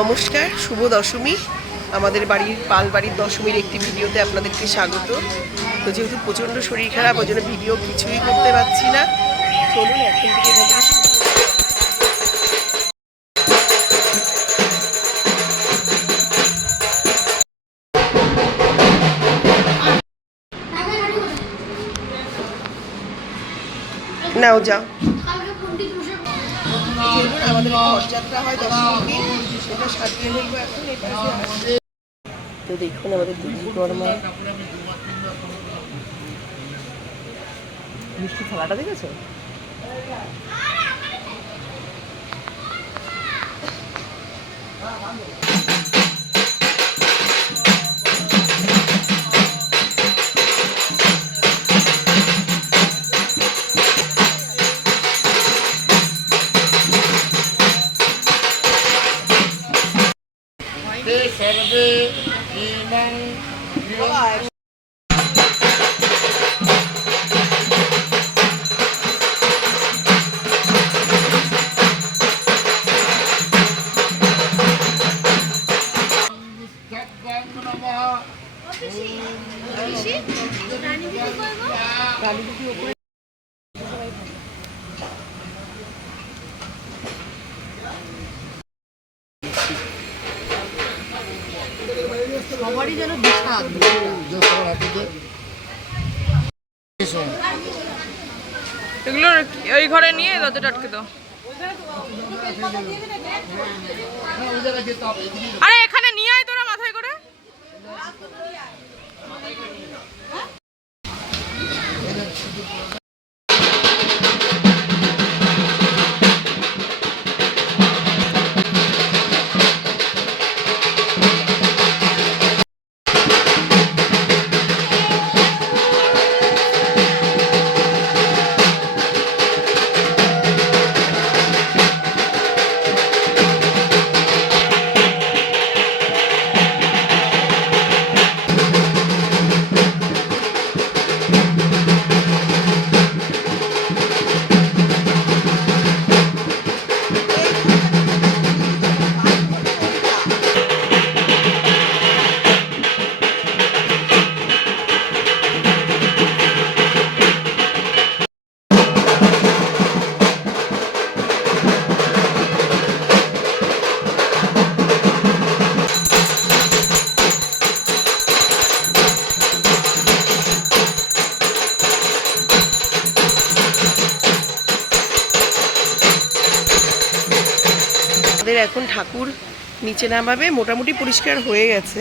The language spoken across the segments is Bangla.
নমস্কার, শুভ দশমী। আমাদের বাড়ির পাল বাড়ির দশমীর একটি ভিডিওতে আপনাদেরকে স্বাগত। তো যেহেতু প্রচণ্ড শরীর খারাপ, ওই জন্য ভিডিও কিছুই করতে পারছি না। চলুন এখন থেকে এখান থেকে শুরু। নাও যাও। আমাদের ঘরযাত্রা হয় দশমীর দিন, সেটা সাজিয়ে ফেলবো এখন। এটা তো দেখুন আমাদের দিদি বর্মা মিষ্টি থালাটা দেখেছো? सर्वे इमं সবারই যেন বিষাদ। এগুলো ওই ঘরে নিয়ে দরজাটা আটকে দাও। আরে এখানে নিয়ে আয় তোরা মাথায় করে। এখন ঠাকুর নিচে নামাবে, মোটামুটি পরিষ্কার হয়ে গেছে।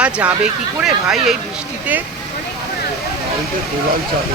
বা যাবে কি করে ভাই এই বৃষ্টিতে? দোলাল চালু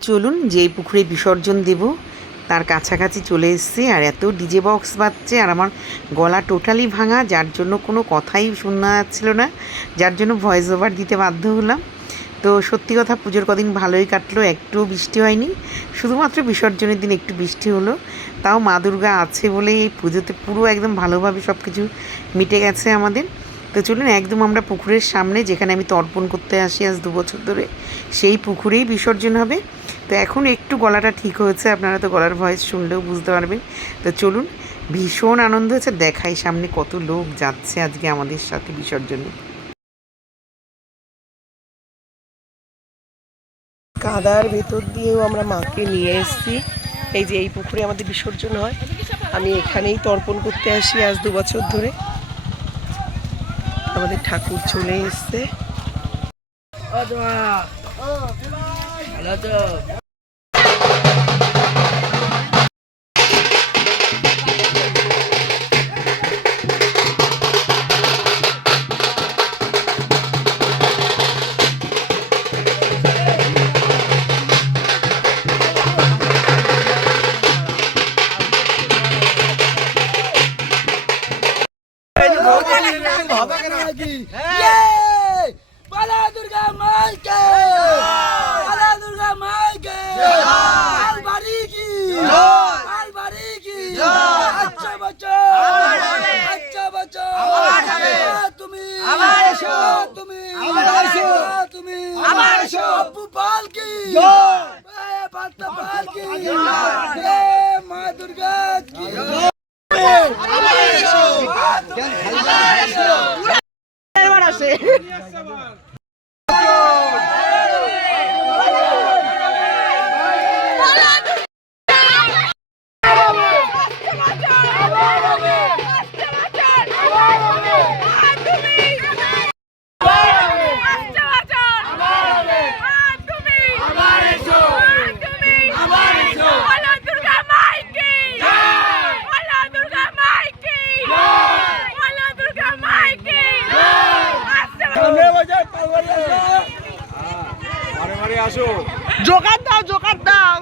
চলুন যেই পুকুরে বিসর্জন দেব তার কাছাকাছি চলে এসেছি। আর এত ডিজে বক্স বাজছে আর আমার গলা টোটালি ভাঙা, যার জন্য কোনো কথাই শোনা যাচ্ছিল না, যার জন্য ভয়েস ওভার দিতে বাধ্য হলাম। তো সত্যি কথা পুজোর কদিন ভালোই কাটলো, একটুও বৃষ্টি হয়নি, শুধুমাত্র বিসর্জনের দিন একটু বৃষ্টি হলো। তাও মা দুর্গা আছে বলে এই পুজোতে পুরো একদম ভালোভাবে সব কিছু মিটে গেছে আমাদের। তো চলুন একদম আমরা পুকুরের সামনে, যেখানে আমি তর্পণ করতে আসি আজ 2 বছর ধরে, সেই পুকুরেই বিসর্জন হবে। তো এখন একটু গলাটা ঠিক হয়েছে, আপনারা তো গলার ভয়েস শুনলেও বুঝতে পারবেন। তো চলুন, ভীষণ আনন্দ হয়েছে, দেখাই সামনে কত লোক যাচ্ছে আজকে আমাদের সাথে বিসর্জনে। কাদার ভেতর দিয়েও আমরা মাকে নিয়ে এসেছি। এই যে এই পুকুরে আমাদের বিসর্জন হয়, আমি এখানেই তর্পণ করতে আসি আজ 2 বছর ধরে। আমাদের ঠাকুর চলে এসছে। জোগাড় দাও, জোগাড় দাও।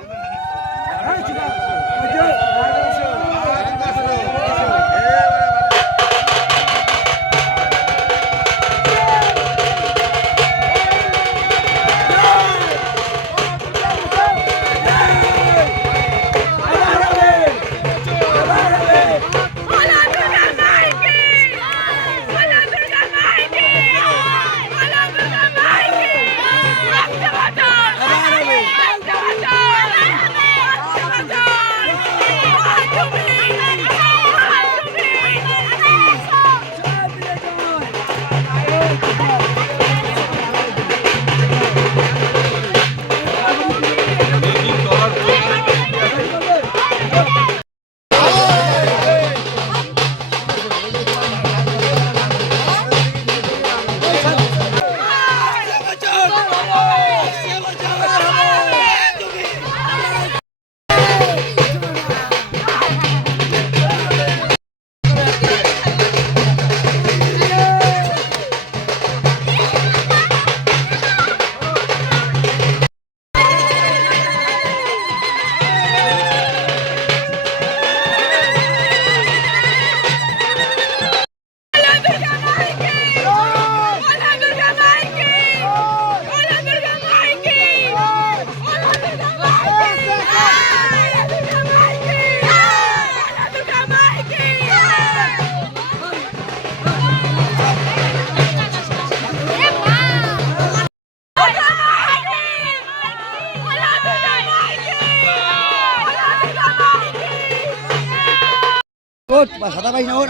সাদা পাইস না ওর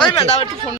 ওই না দাও একটু ফোন